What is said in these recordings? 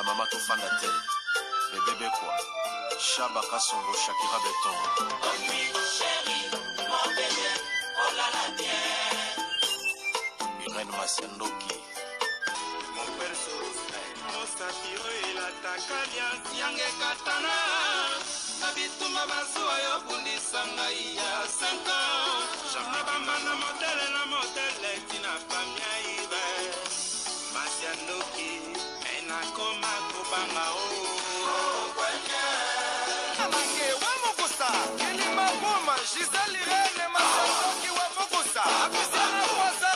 ba mama to fanda te bébé quoi Chaba Kasongo Shakira Beton Irène Masiandoki mon perso Osatiro ilatakalia siange katana Nabituma basua yo bundisanga iya 5 ans Jamna bamana modele tina famia ibe Masiandoki ena koma kubanga o Amange wa mokosa Kelima boma Giselle Irene Masiandoki wa mokosa Abisana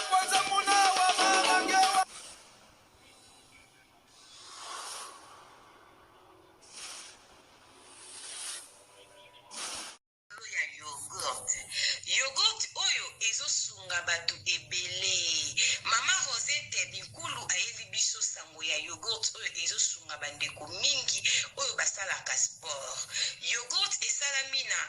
kwanza muna wa mamange wa Yogurt oyo ezosunga batu ebele. Mama Rosette Bikulu ayebi biso sango ya yogurt oyo ezosunga bandeko mingi oyo basalaka sport. Yogurt esalami na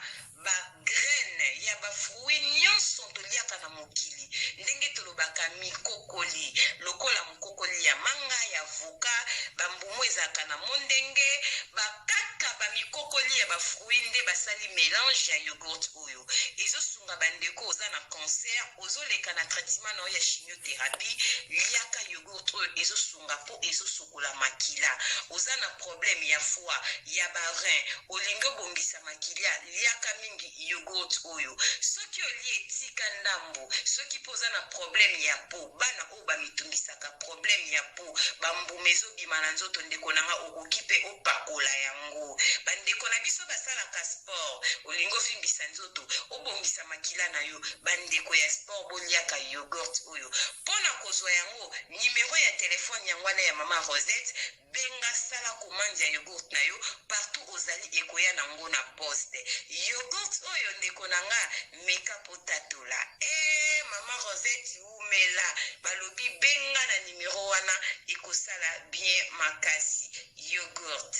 ba graine ya ba fruit nyonso toliaka na mokili. Ndenge tolobaka mikokoli, lokola mokokoli ya manga ya avocat, bambumu ezaka na mondenge, bakaka ba mikokoli ya ba fruit nde basali mélange ya yogurt oyo. Ezosunga bandeko oza na cancer, ozoleka na traitement na ya chimiothérapie, liaka yogurt oyo ezosunga po ezosokola makila. Oza na problème ya foie, ya barin, olingo bongisa makila, liaka mingi yogurt oyo. Soki oli etika ndambo, soki poza na problème ya po, bana oyo bamitungisaka problème ya po, bambume ezobima na nzoto ndeko nanga okoki pe opakola yango. Bandeko na biso basalaka sport, olingo fimbisa nzoto, obongisa makila na yo, bandeko ya sport boliaka yogurt oyo. Pona kozwa yango, numéro ya telefone yango wana ya mama Rosette, benga sala commande ya yogurt na yo, partout ozali ekoya nango na poste. Yogurt oyo ndeko nanga meka potatola. Mama Rosette umela, balobi benga na numéro wana ekosala bien makasi. Yogurt.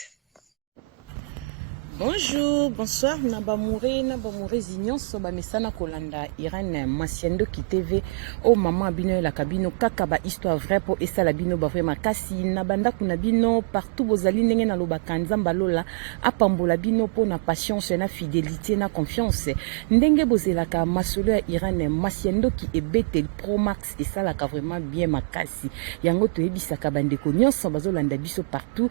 Bonjour, bonsoir, Nabamure Zignon, Soba Mesana Kolanda, Irène Masiandoki TV, oh maman abino la cabino, kakaba histoire vraie pour essa la bino ba vraiment kasi, nabanda kunabino, partout bozali nenge na loba kanzamba lola, apambola bino pour na patience, na fidélité, na confiance, ndenge bozelaka masolo ya Irène Masiandoki et Betel Pro Max, et ça la ka vraiment bien makasi, yango to ebisaka bandeko nyonso bazolanda biso partout,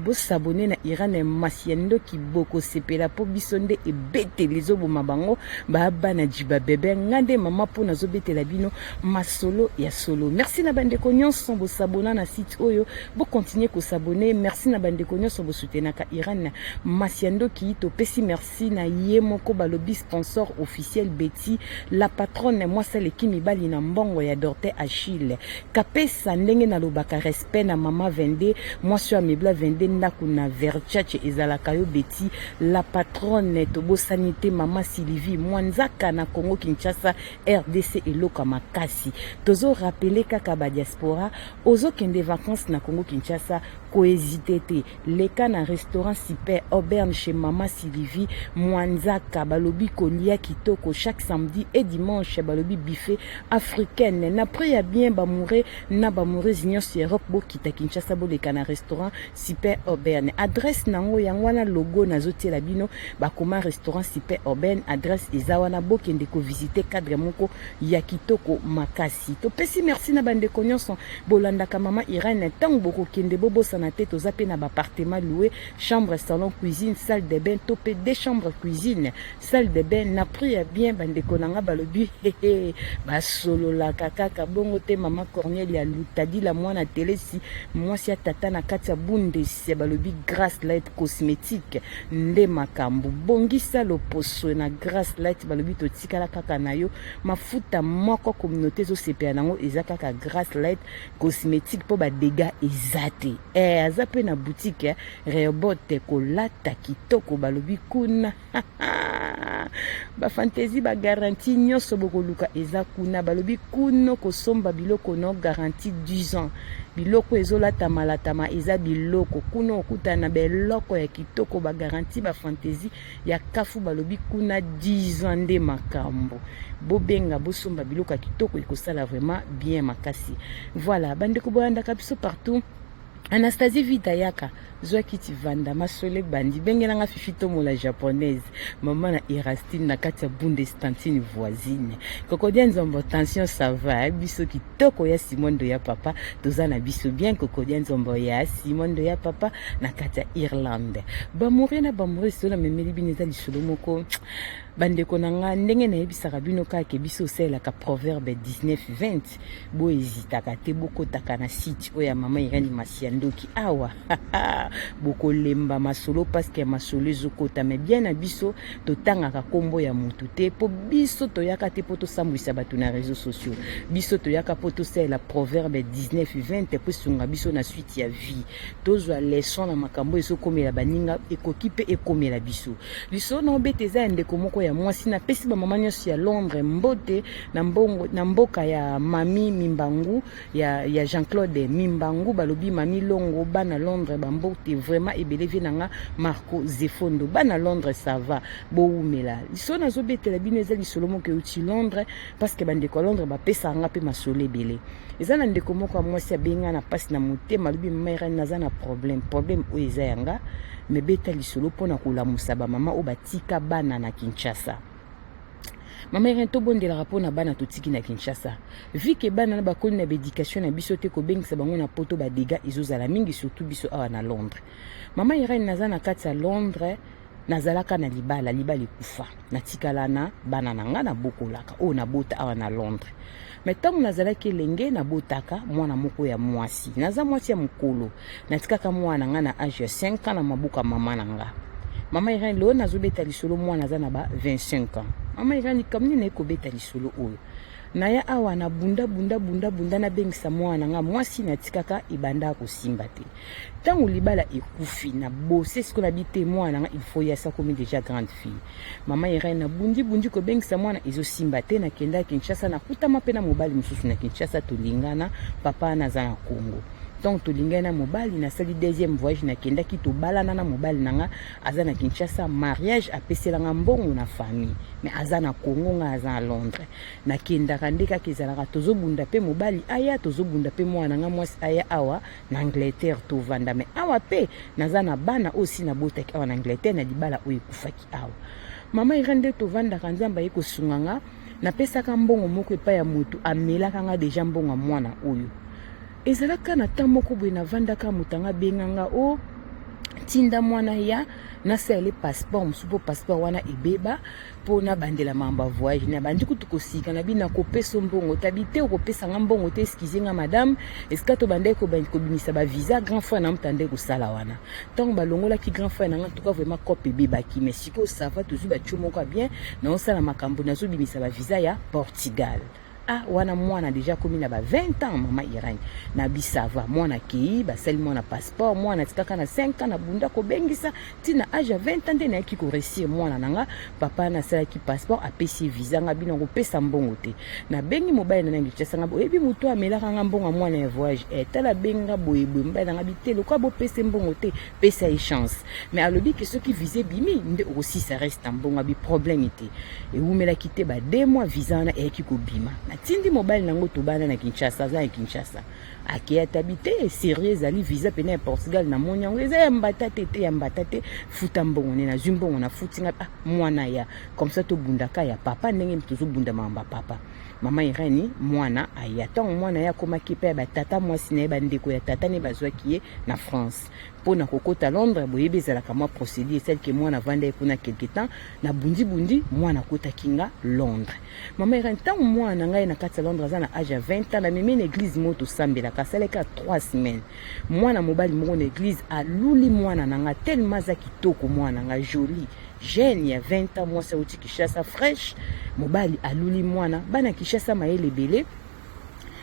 bo s'abonner na Irène Masiandoki boko sepela po bisonde e bete les oboma bango baba na jiba bebe ngande mama po nazo betela bino masolo ya solo. Merci na bandeko nyonso bo s'abonner na site oyo, bo continuer ko s'abonner. Merci na bandeko nyonso bo soutenaka Irène Masiandoki, to pesi merci na ye moko balobi sponsor officiel Betty la patronne moi celle qui mibali na mbongo ya Dorte Achille kapesa ndenge na lobaka respect na mama Vende moi sur mebla Vende ndaku na Verchache ezalaka yo Betty la patronne tobo sanité mama Sylvie Mwanzaka na Congo Kinshasa RDC eloka makasi tozo rappeler kaka ba diaspora ozo kende vacances na Congo Kinshasa ko hésiter te leka na restaurant super auberge chez mama Sylvie Mwanzaka balobi kolia kitoko chaque samedi et dimanche balobi buffet africaine na priya bien bamoure na bamoure zinyo sur Europe bo kita Kinshasa bo leka na restaurant super auberge adresse nango yangwana logo na zotie la bino bakoma restaurant super urbaine adresse ezawana bokende ko visiter cadre moko ya kitoko makasi to pesi merci na bandeko nyonso bolanda ka mama Irène tango boko kende bobo sana tete ozape na appartement loué chambre salon cuisine salle de bain topé deux chambres cuisine salle de bain na prix bien bandeko nanga balobi ba solo la kaka bongo te mama Cornelia Lutadi la mwana télé si moi si tata na katia bunde si balobi Grace Light cosmétique nde makambo bongisa loposo na Grace Light balobi to tikala kaka na yo mafuta moko communauté zo sepia nango eza kaka Grace Light cosmétique po ba dégâts ezate azape na boutique Rehoboth kolata kitoko balobi kuna ba fantaisie ba garantie nyonso bokoluka eza kuna balobi kuno kosomba biloko no garantie 10 ans biloko ezolata malatama eza biloko kuno okuta na beloko ya kitoko ba garantie ba fantaisie ya kafu balobi kuna 10 ans nde makambo bobenga bosomba biloko ya kitoko ekosala vraiment bien makasi. Voilà bandeko boyanda kapiso partout Anastasie Vitayaka zwa kiti vanda masole bandi bengela nga fifito mola japonaise maman na Irastine na kati ya Bundestantine voisine kokodia nzombo tension ça va biso kitoko ya Simondo ya papa toza na biso bien kokodia nzombo ya Simondo ya papa na kati ya Irlande bamuri na bamuri sola memeli bineza lisolo moko bandeko nanga ndenge na yebisaka bino kaka biso osalelaka proverbe 19-20 bo ezitaka te bokotaka na site oyo ya mama Irene Masiandoki awa bokolemba masolo paske ya masolo ezokota me bien na biso totangaka kombo ya motu te po biso toyaka te po tosambwisa bato na réseaux sociaux biso toyaka po tosalela proverbe 19-20 po esunga biso na suite ya vie tozwa leson na makambo ezokomela baninga ekoki mpe ekomela biso liso na obete eza ya ndeko moko ya mwasi na pesi ba mama nyonso ya Londres mbote na mboka ya mami Mimbangu ya Jean-Claude Mimbangu balobi mami Longo bana Londres bambote vraiment ebele vie nanga Marco Zefondo bana Londres ça va boumela liso na zobetela bino eza lisolo moko euti Londres parce que bandeko Londres bapesa nga pe masolo ebele eza na ndeko moko ya mwasi abenga na pasi na motema alobi mama Irene naza na problème oyo eza yanga me beta lisolo pona kolamusa ba mama o batika bana na Kinshasa mama Irene tobondelaka mpona bana totiki na Kinshasa vi ke bana na bakoli na éducation na biso te kobengisa bango na poto badega ezozala mingi surtout biso awa na Londres mama Irene naza na kati ya Londres nazalaka na libala ekufa natikala na bana na nga na bokolaka oyo nabota awa na Londres mais ntango nazalaki elenge nabotaka mwana moko ya mwasi naza mwasi ya mokolo natikaka mwana nga na age ya 5 ans na mabuka mama na nga mama Irene leo nazobeta lisolo mwana aza na ba 25 ans mama Irene kamini na ekobeta lisolo oyo naya awa na bunda na bengisa mwana nga mwasi natikaka ibanda kosimba te tango libala ekufi na bose siko na bite mwana nga il faut yasa komi déjà grande fille mama Irene na bundi ko bengisa mwana ezosimba te na kenda Kinshasa na kutama pe na mobali mususu na Kinshasa tolingana papa na za na Congo donc tolingana mobali na sali deuxième voyage na kenda ki to balana na mobali nanga aza na Kinshasa mariage apeselanga mbongo na famille mais aza na Congo nga aza na Londres na kenda kandeka kezalaka tozobunda pe mobali aya tozobunda pe mwana nga mwasi aya awa na Angleterre to vanda mais awa pe naza na bana aussi na botaki awa na Angleterre na libala oyo kufaki awa mama Irene to vanda kanzamba yeko sunganga na pesaka mbongo moko epa ya moto amelaka nga deja mbongo mwana oyo ezalaka na temps moko boye navandaka mutanga benganga o tinda mwana ya nasele passeport musupo passeport wana ebeba pona bandela mamba voyage na bandi kutukosika na bina kopesa mbongo tabite okopesa nga mbongo te excusez nga madame eska to bandai ko bandi kobimisa ba visa grand frère na mtande ko sala wana tant balongola ki grand frère na nga tuka vraiment copie ebeba ki mais siko ça va toujours ba chomoko bien na osala makambo na zo bimisa ba visa ya Portugal ah wana mwana déjà komi na ba 20 ans mama Irene na bisava mwana kei basali mwana passeport mwana tikaka na 5 ans na bunda ko bengisa tina age ya 20 ans na ki ko réussir mwana nanga papa na sala ki passeport apesi visa nga bino ko pesa mbongo te na bengi mobile na ngi tsanga bo ebi muto amelaka nga mbongo mwana ya voyage tala benga boyebo mobile nga bitelo kwa bo pesa mbongo te pesa e chance mais alobi que ceux qui visaient bimi nde aussi ça reste mbongo bi problème te et umela kite ba 2 mois visa na ki ko bima tindi mobile nango tobana na Kinshasa za Kinshasa akia tabite sérieux ali visa pena ya Portugal na monyango eza ya mbatate futa mbongo ne na zumbongo na futinga mwana ya comme ça to bundaka ya papa ndenge mtozo bunda mamba papa mama Irene mwana aya tango mwana ya komaki pe ba tata mwasi na ba ndeko ya tata ne bazwaki na France pona kokota Londres boyebe zala kama procédure celle que mwana vanda epona quelque temps na bundi mwana kota kinga Londres mama Irene tango mwana ngai na kati Londres za na âge ya 20 ans na meme na église moto sambela kasaleka 3 semaines mwana mobali moko na église aluli mwana nanga tellement za kitoko mwana nga joli jeune ya 20 ans mwasi uti Kinshasa fraîche mobali aluli mwana bana Kinshasa mayele belé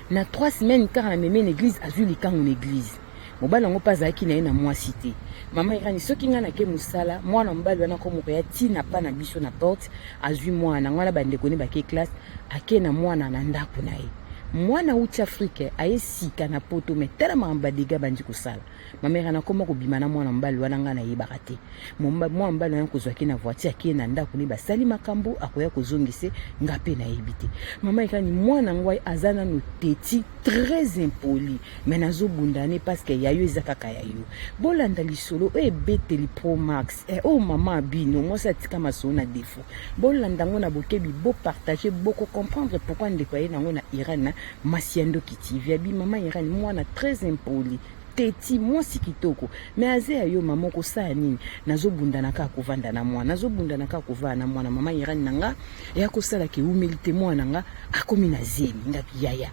na 3 semaines car na meme na église azuli kango na église mobali ngo pazaki na ina mwasi te mama Irene soki nga na ke musala mwana mobali wana ko moko ya tina pa na biso na porte azui mwana ngwana bandeko ne ba ke classe ake na mwana na ndako na ye mwana uti Afrique aye sika na poto me tela mambadiga bandi kusala mama irani koma ko bimana mwana mbali wana nga na yebaka te mwana mbali wana kozwaki na voiture aki na ndako ni basali makambo akoya kozongise nga pe na yebite mama irani mwana ngwai azana no teti très impoli mais nazo bundane parce que yayo ezaka kaka yayo bolanda lisolo ebeteli Pro Max oh mama bino moi ça tika masona défaut bolanda ngona bokebi bo partager boko comprendre pourquoi ndeko ye nango na Irani na Masiendo Kiti bi mama Irani mwana très impoli teti mwasi kitoko me aze ayo mama ko saa nini nazobundana ka kovanda na mwana nazobundana ka kovana na mwana mama Irani nanga ya kosala ke humilité mwana nga akomi na zemi ngapi yaya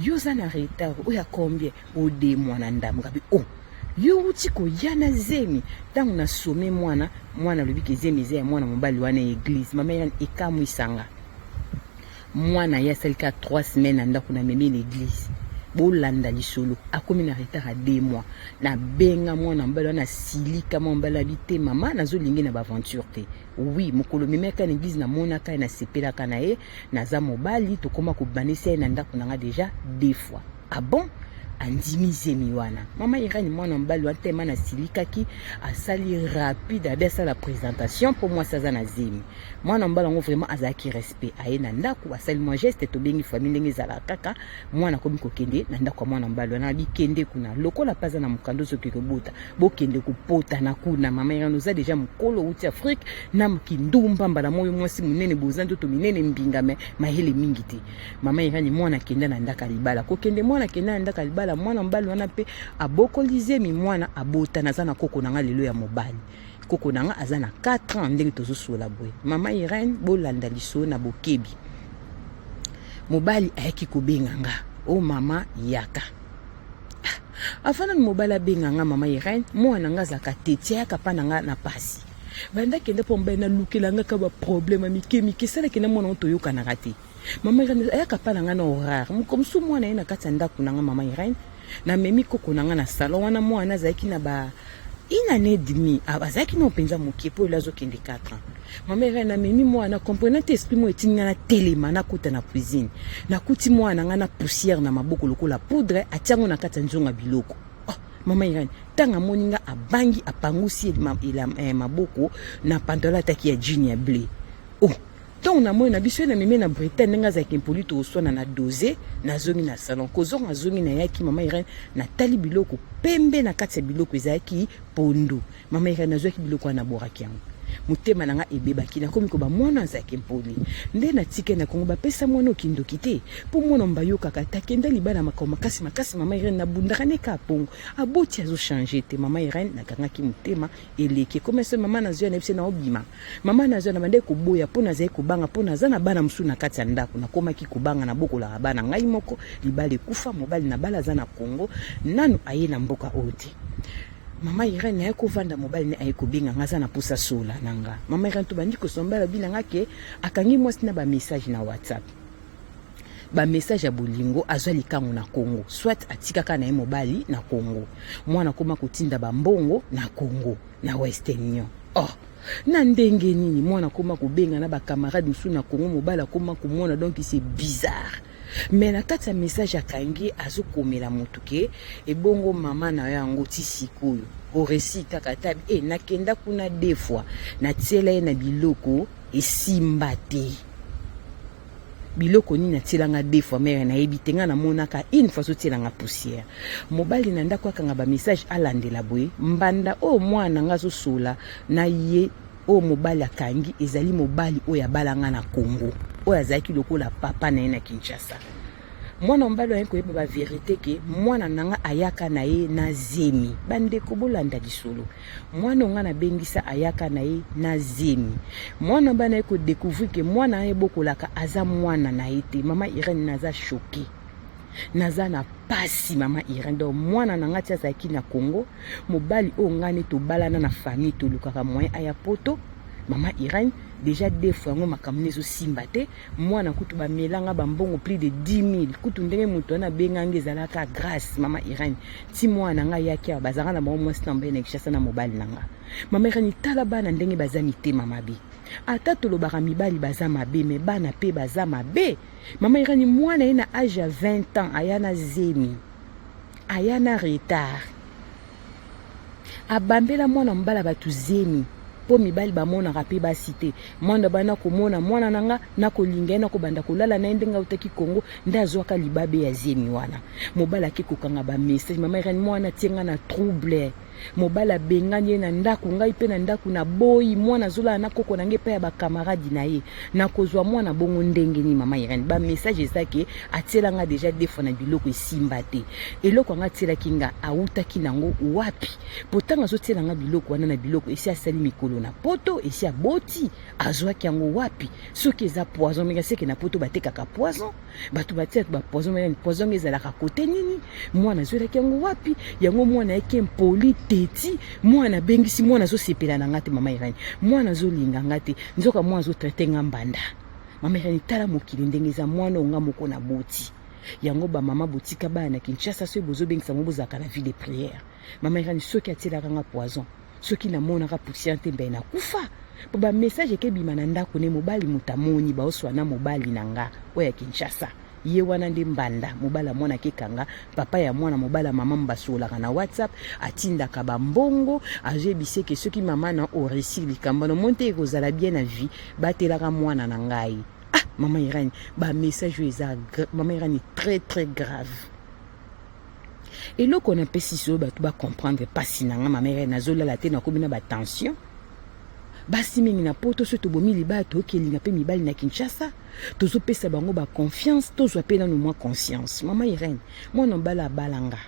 yo za na retard oya combien ode mwana ndamu ngapi oh yo uti ko yana zemi tangu na some mwana lobi ke zemi ze ya mwana mobali wana église mama Irani ekamu isanga mwana ya salika 3 semaines anda kuna meme l'église bolanda lisolo akomi na retard à 2 mois na benga mwana mbala na silika mbala bite mama nazolingi na aventure te oui mokolo memeka na église na monaka na sepela kana ye naza mobali tokoma ko banisa na ndako nanga déjà 2 fois ah bon andimi zemi wana mama Irani mwana mbali wa tema na silikaki asali rapide abesa la présentation pour moi ça za na zemi mwana mbali ngo vraiment azaki respect aye na ndako asali moi geste to bengi famille ndenge zala kaka mwana komi kokende na ndako mwana mbali wana bikende kuna lokola paza na mukando soki kobota bokende kupota na kuna mama Irani oza déjà mukolo uti Afrique na mkindumba mbala moyo mwasi munene bozando to minene mbinga me mahele mingi te mama Irani mwana kenda na ndaka libala kokende mwana kenda na ndaka libala mwana mbali wana pe abokolize mi mwana abota naza na koko nanga lelo ya mobali koko nanga aza na 4 ans ndenge tozosola boye mama Irani bolanda liso na bokebi mobali ayaki kobenga nga o mama yaka afana mobali abenga nga mama Irani mwana nga zaka tete yaka pana nga na pasi banda kende pombe na lukelanga ka ba problème mike sala kena mwana otoyoka na rate mama Irani ayaka pana nga na horaire mukomsu mwana ina kata ndako nanga mama Irani na memi koko nanga na salon wana mwana zaki na ba une année et demie azaki na openza mokie po lazo kende 4 ans mama Irani na memi mwana comprenant esprit mo etinga na telema na kuta na cuisine na kuti mwana nga na poussière na maboko lokola poudre atiango na kata nzonga biloko mama Irani tanga moninga abangi apangusi maboko na pantalon taki ya jean ya bleu oh donc na moyo na biso na meme na Bretagne nga za kimpoli to sona na doser na zongi na salon kozonga zongi na yaki mama Irani na tali biloko pembe na kati ya biloko ezaki pondo mama Irani nazwaki biloko na boraki yango mutema nanga ebebaki na komi ko ba mwana za kimpoli nde na tike na kongo ba pesa mwana okindoki te po mwana mbayoka kata kenda libala makoma makasi mama Irani na bundaka ne ka pongo aboti azo changer te mama Irani na kangaki mutema eleke comme ça mama na zwa na bise na obima mama na zwa na bande ko boya po na zai ko banga po na zana bana musu na kati ya ndako na komaki ko banga na bokola bana ngai moko libale kufa mobali na bala za na Kongo nanu aye na mboka oti mama Irani ayeko vanda mobali ne ayeko binga ngaza na pusa sola nanga mama Irani to bandi ko sombala binanga ke akangi mwasi na ba message na WhatsApp ba message ya bolingo azwa likango na Kongo soit atika kana ye mobali na Kongo mwana koma kotinda ba mbongo na Kongo na Western Union na ndenge nini mwana koma kobenga na ba camarade musu na Kongo mobala koma komona donc c'est bizarre mais na kati ya message akangi azokomela motu ke ebongo mama na yango ti sikoyo oresi kaka tabi nakenda kuna 2 fois na tiela ye na biloko esimba te biloko nini natielanga 2 fois mere nayebi te nga namonaka une fois sotielanga poussière mobali na ndako akanga ba message alandela boye mbanda mwana nga azosola na ye mobali akangi ezali mobali oyo abalanga na Kongo oyo azalaki lokola papa na ye na Kinshasa mwana mbalo ayeko yeba ba vérité ke mwana nanga ayaka na ye na zemi bandeko bolanda lisolo mwana nga na bengisa ayaka na ye na zemi mwana bana yeko découvrir ke mwana ye bokolaka aza mwana na ye te mama Irani naza choqué naza na pasi mama Irani do mwana nanga tia zaki na Kongo mobali ngane to balana na famille to lukaka moyen aya poto mama Irani déjà 2 fois ngo makamnezo simba te mwana kutu ba melanga ba mbongo plus de 10 000 kutu ndenge muto na bengange ezalaka grâce mama Irani ti mwana nga yaki bazanga na mwasi na mbene kishasa na mobali nanga mama Irani tala bana ndenge bazami te mama bi ata tolobaka mibali baza mabe me bana pe baza mabe. Mama Irene mwana ye na âge ya 20 ans aya na zemi aya na retard abambela mwana mbala batu zemi po mibali bamonaka pe basi te. Mwana bana komona mwana nanga nakolinga ye nakobanda kolala na ye ndenge autaki Kongo nde azwaka libabe ya zemi wana. Mobali ake kokanga bamessage Mama Irene mwana tienga na trouble. Mobali abengani ye na ndako ngai mpe na ndako na boyi mwana azolala na koko na nge mpe ya bakamaradi na ye nakozwa mwana bongo ndenge ni Mama Irene bamessage ezake atielanga deja defo na biloko esimba te. Eloko anga atielaki nga autaki nango wapi potanga azotielanga biloko wana na biloko esi asali mikolo na poto esi aboti azwaki yango wapi soki eza poison menga seke na poto batekaka poison bato batiaka bapoison menga poison ezalaka kote nini mwana azwelaki yango wapi yango mwana yake mpoli teti mwana bengisi mwana azosepela na nga te Mama Irene mwana azolinga nga te nzoka mwana azotraite nga mbanda. Mama Irene tala mokili ndenge eza mwana onga moko na boti yango bamama botika bana na Kinshasa so bozobengisa mo bozalaka na vie de prière. Mama Irene soki atielaka nga poison soki namonaka poussière te mbe nakufa po bamessage ekebima na ndako ne mobali mutamoni baoswana mobali na nga oyo ya Kinshasa ye wana nde mbanda mobala mwana kekanga papa ya mwana mobala mama mbasolaka na WhatsApp atindaka bambongo azebise ke soki mama na oresi likambo na monte ekozala bien na vie batelaka mwana na ngai. Mama Irene ba message eza Mama Irene très très grave. Eloko na pesi so bato ba comprendre pasi na nga Mama Irene azolala te na komi na ba tension basi mingi na poto so tobomi libato okelinga pe mibali na Kinshasa tozopesa bango ba confiance tozwa pe nanu mwa conscience. Mama Irene mwana mbala abalanga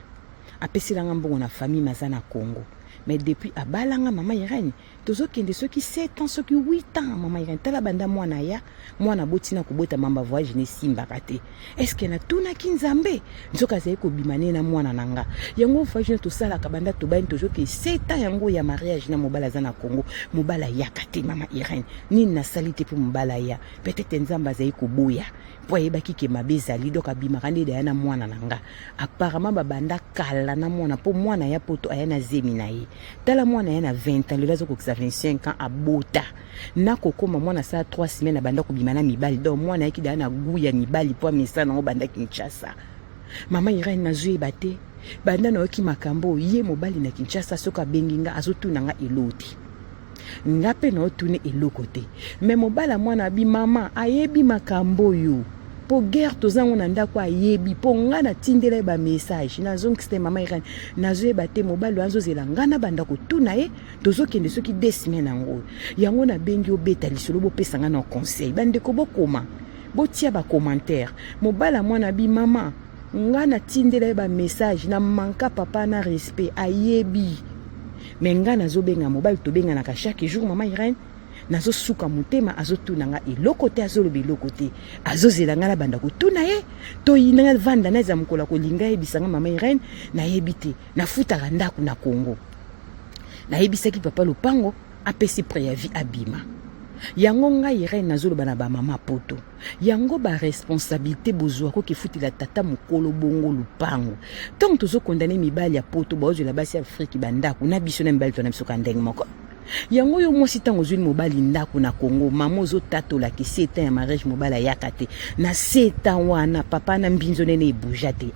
apeselanga mbongo na famille maza na Congo mais depuis abalanga Mama Irene tozokende soki 7 ans soki 8 ans Mama Irene tala banda mwana ya mwana botina kobota mamba voyage ne simbaka te est-ce que na tuna kinzambe nzoka zaye kobimane na mwana nanga yango voyage to sala kabanda to bain tozoki 7 ans yango ya mariage na mobala za na Congo mobala ya kate Mama Irene nini na salite pour mobala ya peut-être nzamba zaye koboya po yebaki ke mabezali donc abimaka nde da na mwana nanga apparemment babanda kala na mwana po mwana ya poto aya na zemi na ye tala mwana ya na 20 ans le lazo ko 25 ans abota na kokoma mwana sa 3 semaines abanda kobima na mibali donc mwana yaki da na guya mibali po misa na obanda Kinshasa. Mama Irene nazwe bate banda na oki makambo ye mobali na Kinshasa soka benginga azotuna nga eloti nga pe na otune eloko te mais mobala mwana abi mama ayebi makambo yo po guerre tozango na ndako ayebi po nga na tindela ba message na zonkiste Mama Irene nazo bate mobali azozela nga na banda ko tuna ye tozokende soki 2 semaines nango yango na bengi obeta lisolo bo pesa nga na conseil bande ko bokoma botia ba commentaire mobala mwana abi mama nga na tindela ba message na manka papa na respect ayebi mais nga nazobenga mobali tobenga na chaque jour Mama Irene nazo suka mutema azotuna nga eloko te azoloba eloko te azozela nga na banda kotuna ye to yinanga vanda na za mukola kolinga yebisanga Mama Irene na yebite nafutaka ndako na Congo na yebisaki papa lopango apesi préavis abima yango nga Irene nazoloba na ba mama poto yango ba responsabilité bozwa ko kifutila tata mukolo bongo lupango tant tozo condamner mibali ya poto bozo la basi Afrique bandako na biso na mibali to na biso ka ndenge moko yango yo mwasi tango zuli mobali ndako na Congo mamo zo tatola ki 7 ans ya mariage mobala yakate na 7 ans wana papa na mbinzo nene ebuja te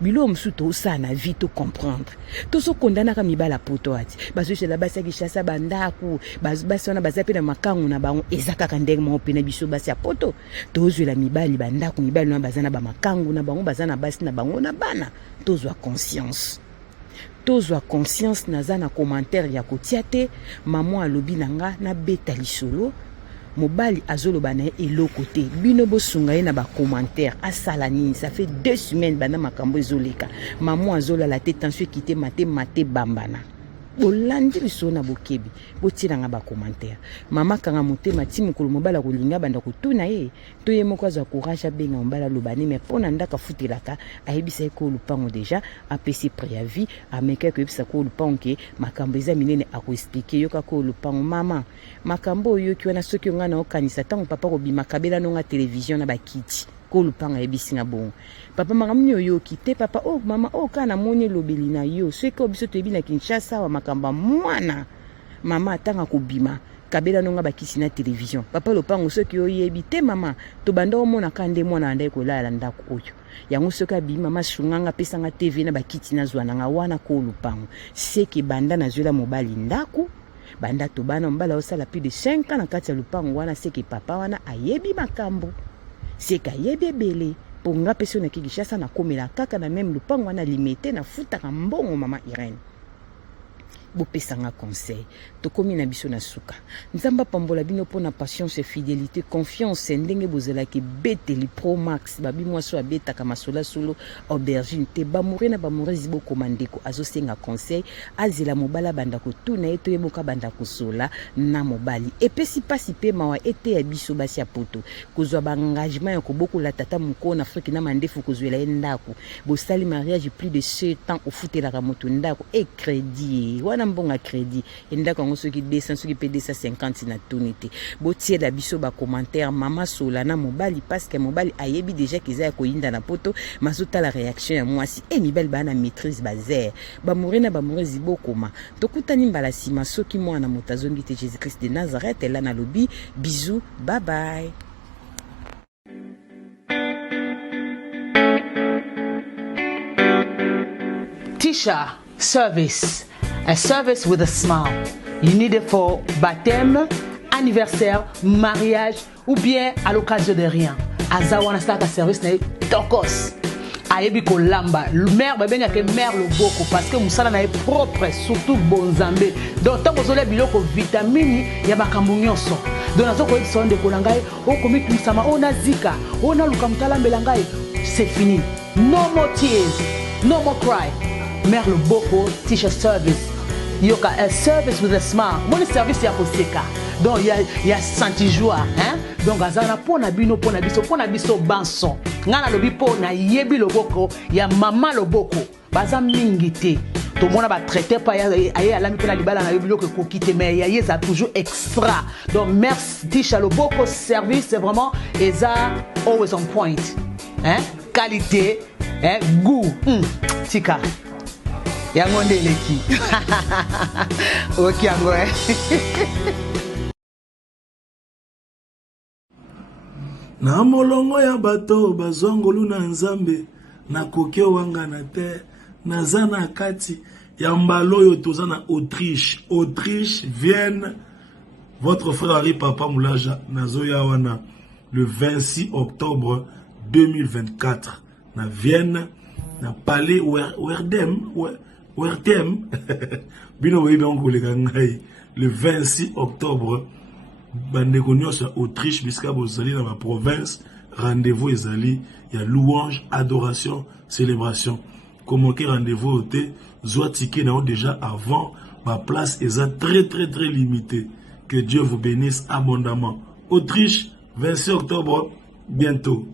bilo msuto usana vite comprendre tozo condamner ka mibala poto ati bazo la basi ya Kinshasa bandako basi wana bazape na makangu na bango ezaka ka ndenge mo pe na biso basi ya poto tozo la mibali bandako mibali na bazana ba makangu na bango bazana basi na bango na bana tozwa conscience naza na commentaire ya kotia te maman alobi nanga na beta lisolo mobali azoloba na eloko te bino bosunga ye na ba commentaire asala nini ça fait 2 semaines bana makambo ezoleka maman azolala te tension kite mate bambana bolandi lisolo na bokebi botiranga ba commentaire mama kanga motema ti mukolo mobala kolinga banda kotuna ye to ye moko azwa courage abenga mobala lobani mais pona ndaka futelaka ayebisa ko lupango déjà apesi préavis ameka ko yebisa ko lupango ke makambo eza minene akoexpliquer yoka ko lupango mama makambo yo ki wana soki nga na okanisa tango papa ko bima kabela no nga télévision na bakiti ko lupango yebisi nga bon papa makambo yo kite papa oh mama oh kana moni lobeli na yo soki ko biso to yebi na Kinshasa wa makamba mwana mama atanga ko bima kabela nonga bakisi na télévision papa lopango soki oyebi te mama to banda omona kande mwana anda kolala ndako oyo yango soki abi mama sunganga pesanga TV na bakiti na zwana nga wana ko lopango seki banda na zwela mobali ndako banda to bana mbala osala plus de 5 ans na kati ya lopango wana seki papa wana ayebi makambo seki ayebi ebele ponga peso na kikishasa na komela kaka na même lopango wana limité na futaka mbongo mama Irene bopesanga conseil tokomi na biso na suka nzamba pambola bino pona patience fidélité confiance ndenge bozelaki beteli pro max babi mwaso abetaka masola solo aubergine te bamure na bamurezi bokomandeko azosenga conseil azela mobala banda kotuna eto yeboka banda kosola na mobali epesi pasi pe mawa ete ya biso basi ya poto kozwa ba engagement ya kobokola tata moko na Afrique na mandefu kozwela endako bosali mariage plus de 7 ans ofutelaka moto ndako e crédit wana mbonga crédit endako ngo soki 200 soki pe 250 na tunité botie la biso ba commentaire mama sola na mobali parce que mobali ayebi déjà kiza ya koyinda na poto mazuta la réaction ya mwasi e mibali bana maîtrise bazer ba morena ba morezi bokoma tokutani mbala sima soki mwana mutazongi te Jésus Christ de Nazareth là na lobby bisous bye bye. Tisha service. A service with a smile. You need it for baptême, anniversaire, mariage ou bien à l'occasion de rien. Azawana start a service na tokos. Ayebi ko lamba. Mère babenga ke mère le boko parce que musala na propre surtout bonzambe. Donc tant bozole biloko vitamine ya bakambu nyonso. Donc nazo ko ebisa de kolangai o komi tumsama o nazika o na luka mutala mbelangai. C'est fini. No more tears. No more cry. Mère le boko Tisha service. Yoka a service with a smile. Mon service ya koseka. Donc il y a senti joie, hein? Donc azana pona bino pona biso banson. Ngana lobi pona yebi loboko ya mama loboko. Baza mingi te. To mona ba traiter pa ya alami pona libala na yebi loko kokite mais ya yeza toujours extra. Donc merci Tisha loboko service c'est vraiment eza always on point. Hein? Qualité, hein? Goût. Tika. Yango ndeleki. Ok yango na molongo ya bato bazongolu na nzambe na kokio wanga na te naza na kati ya mbalo oyo toza na Autriche Vienne votre frère Henri Papa Moulaja nazoya wana le 26 octobre 2024 na Vienne na palais Wertem bino webi onko le ngai le 26 octobre bandeko nyonso Autriche biska bozali na ma province rendez-vous ezali ya louange adoration célébration comme que rendez-vous te zwa ticket na déjà avant ma place est très limitée. Que Dieu vous bénisse abondamment. Autriche 26 octobre bientôt.